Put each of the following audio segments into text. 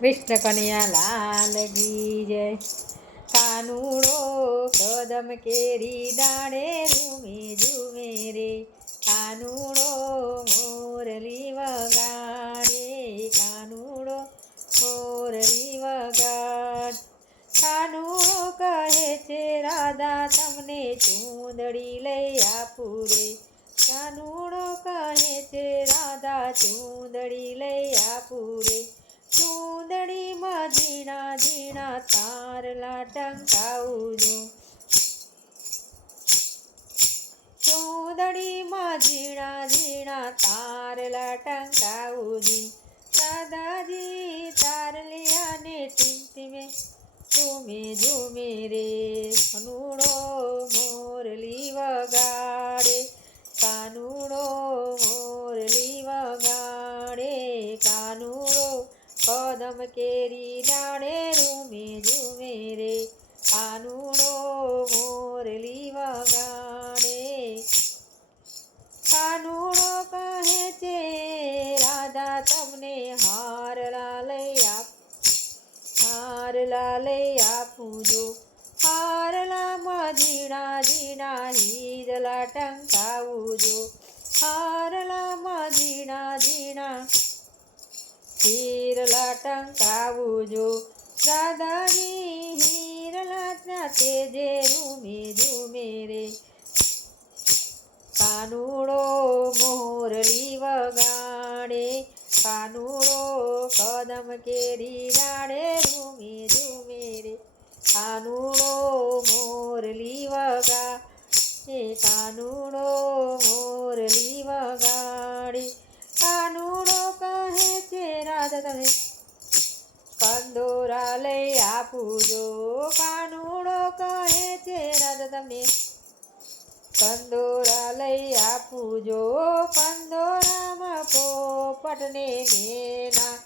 કૃષ્ણ કન્યા લાલ કી જય. કાનુડો કદમ કેરી ડાળે ઝુમે ઝુમે રે. કાનુડો મોરલી વગાડે કાનુડો મોરલી વગાડ કાનુડો કહે છે, રાધા, તમને ચૂંદડી લઈ આપું રે. કાનુડો કહે છે, રાધા, ચૂંદડી લઈ આપું રે. ચૂંદડીમાં ઝીણા ઝીણા તારલા ટંકાવું છું ચૂંદડીમાં ઝીણા ઝીણા તારલા ટંકાવું છું દાદાજી તારલિયાને ટીમટીમે ઝૂમે ઝૂમે રે કાનુડો કેરી ડાળે રૂમે ઝૂમે રે, કાનુડો મોરલી વગાડે. કાનુડો કહે છે, રાધા, તમને હારલા લઈ આપ હારલા લઈ આપું જો હારલામાં ઝીણા ઝીણા હીરલા ટંકાવું જો હારલામાં ઝીણા ઝીણા હીરલા ટંકાવું જો. દાદાજી હીરલા ત્યાંતે જે રૂમે ઝુમે રે કાનુડો મોરલી વગાડે કાનુડો કદમ કેરી રાડે ઝુમે ઝુમે રે કાનુડો મોરલી રાધા કંદોરા લઈ આપું જો કાનુડો કહે છે રાજા તમે કંદોરા લઈ આપું જો કંદોરામાં પોપટને મેના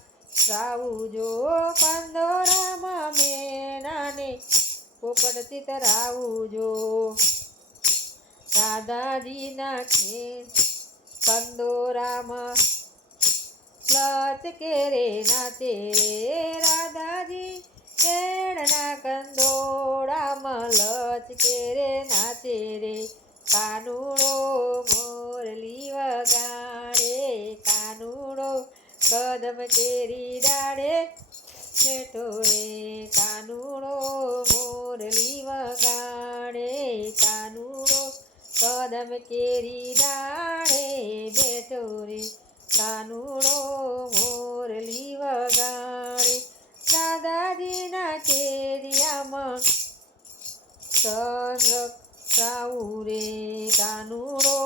રાવું જો કંદોરામાં મેનાને પોપટ ચિતરાવું જો દાદાજીના ખે કંદોરામાં લચકે રે, નાચે રે રાધાજી. કેળના કંદોડામાં લચકે રે, નાચે રે. કાનુડો મોરલી વગાડે, કાનુડો કદમ કેરી ડાળે છેટો રે, કાનુડો મોરલી વગાડે, કાનુડો કદમ કેરી ડાળે દાદાજીના કેરિયામાં સંરક્ષ સાવું રે કાનુડો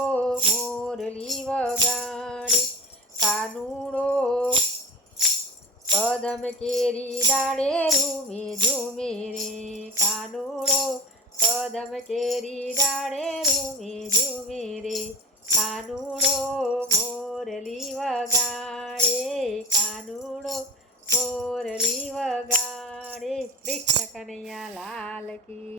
મોરલી વગાડી. કાનુડો કદમ કેરી ડાળે રૂમે ઝૂમે રે. કાનુડો કદમ કેરી ડાળે રૂમે ઝૂમે રે. કાનુડો મોરલી વગાડે. વગાડે કૃષ્ણ કનૈયા લાલ કી.